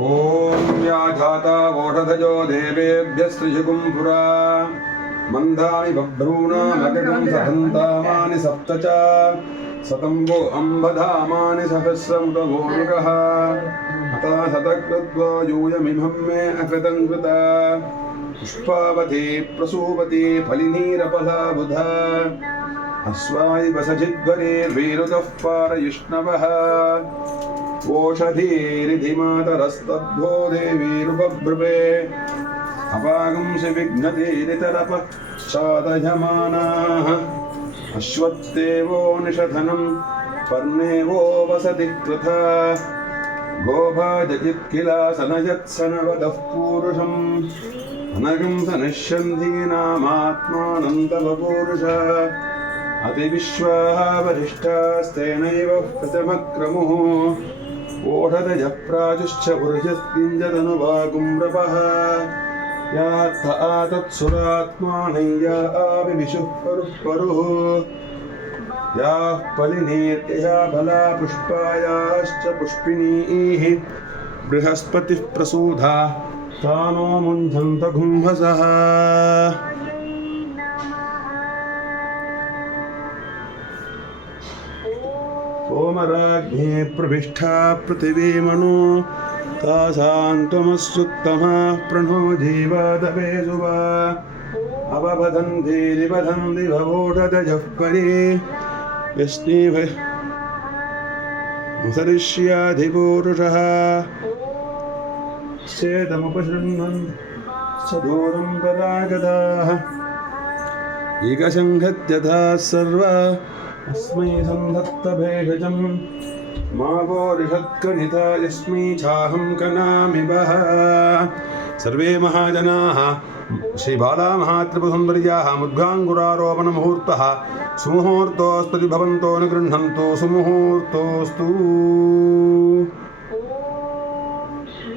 ॐ या जाता ओषधयो देवेभ्यस्त्रिशुकुं पुरा मन्दानि बभ्रूणामकटं सदन्तामानि सप्त च शतं वो अम्बधामानि सहस्रमुतवो मृगः अता शतकृत्वा यूयमिमं मे अकृतं कृता पुष्पावती प्रसूपती फलिनीरपला बुधा अश्वायि वसजिद्वरेर्वीरुतः पारयुष्णवः ओषधीरिधिमातरस्तद्भो देवीरुपब्रुवे अपागंसि विघ्नतीरितरपश्चादयमानाः अश्वत्थेवो निषधनं पर्णेवो वसति कृथा गोभाजयित्किलासनयत्सनवदः पूरुषम् अनगं सनिष्यन्धीनामात्मानन्दवपूरुष अतिविश्वाः वरिष्ठास्तेनैव प्रथमक्रमुः ओषधयः प्राजुश्च पुरुषस्तिञ्जतनुवागुम्रपः यात्थ आतत्सुरात्मानैया आविविशुः परुः याः पलिनीर्यया फला पुष्पायाश्च पुष्पिणीः बृहस्पतिः प्रसूधा तानो मुञ्झन्त गुंहसः सोमराज्ञे प्रविष्ठा पृथिवी मनो तासां त्वमस्युत्तमः प्रणो जीवादवे सुवा अवबधन्ति भवोषधयः परे यस्नीव मुसरिष्याधिपूरुषः चेदमुपशृण्वन् सदूरं परागताः एकसङ्घत्यथा सर्वा अस्मै सन्धत्तभेषजं मा वो ऋषत्कनिता यस्मै चाहं कनामिवः सर्वे महाजनाः श्रीबालामहात्रिपुरसुन्दर्याः मुद्गाङ्गुरारोपणमुहूर्तः सुमुहूर्तोऽस्तु भवन्तो न गृह्णन्तु सुमुहूर्तोऽस्तु।